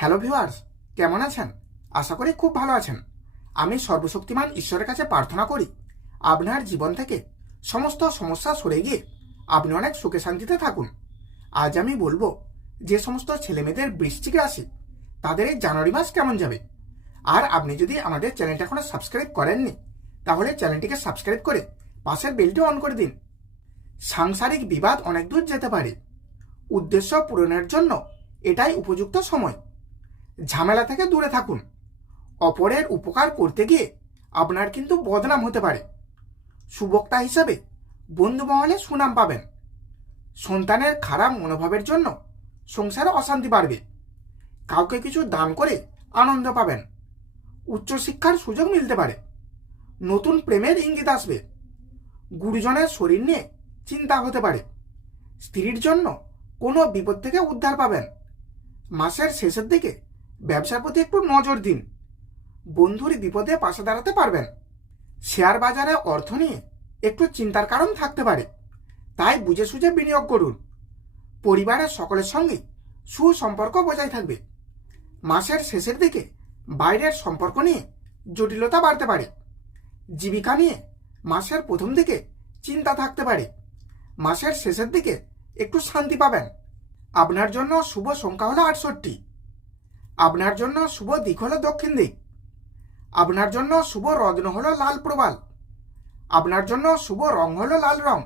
Hello viewers, কেমন আছেন? আশা করি খুব ভালো আছেন। আমি সর্বশক্তিমান ঈশ্বরের কাছে প্রার্থনা করি, আপনার জীবন থেকে সমস্ত সমস্যা সরে গিয়ে আপনি অনেক সুখে শান্তিতে থাকুন। আজ আমি বলব, যে সমস্ত ছেলেমেয়েদের বৃশ্চিক রাশি, তাদের এই জানুয়ারি মাস কেমন যাবে? আর আপনি যদি আমাদের চ্যানেলটা এখনও সাবস্ক্রাইব করেননি, তাহলে চ্যানেলটিকে সাবস্ক্রাইব করে পাশের বেলটি অন করে দিন। সাংসারিক বিবাদ অনেক দূর যেতে পারে। উদ্দেশ্য পূরণের জন্য এটাই উপযুক্ত সময়। ঝামেলা থেকে দূরে থাকুন। অপরের উপকার করতে গিয়ে আপনার কিন্তু বদনাম হতে পারে। সুবক্তা হিসাবে বন্ধু মহলে সুনাম পাবেন। সন্তানের খারাপ মনোভাবের জন্য সংসারে অশান্তি বাড়বে। কাউকে কিছু দান করে আনন্দ পাবেন। উচ্চশিক্ষার সুযোগ মিলতে পারে। নতুন প্রেমের ইঙ্গিত আসবে। গুরুজনের শরীর নিয়ে চিন্তা হতে পারে। স্ত্রীর জন্য কোনো বিপদ থেকে উদ্ধার পাবেন। মাসের শেষের দিকে ব্যবসার প্রতি একটু নজর দিন। বন্ধুর বিপদে পাশে দাঁড়াতে পারবেন। শেয়ার বাজারে অর্থ নিয়ে একটু চিন্তার কারণ থাকতে পারে। তাই বুঝে সুঝে বিনিয়োগ করুন। পরিবারের সকলের সঙ্গে সুসম্পর্ক বজায় থাকবে। মাসের শেষের দিকে বাইরের সম্পর্ক নিয়ে জটিলতা বাড়তে পারে। জীবিকা নিয়ে মাসের প্রথম দিকে চিন্তা থাকতে পারে। মাসের শেষের দিকে একটু শান্তি পাবেন। আপনার জন্য শুভ সংখ্যা হলো আটষট্টি। আপনার জন্য শুভ দিক হলো দক্ষিণ দিক। আপনার জন্য শুভ রত্ন হলো লাল প্রবাল। আপনার জন্য শুভ রং হলো লাল রং।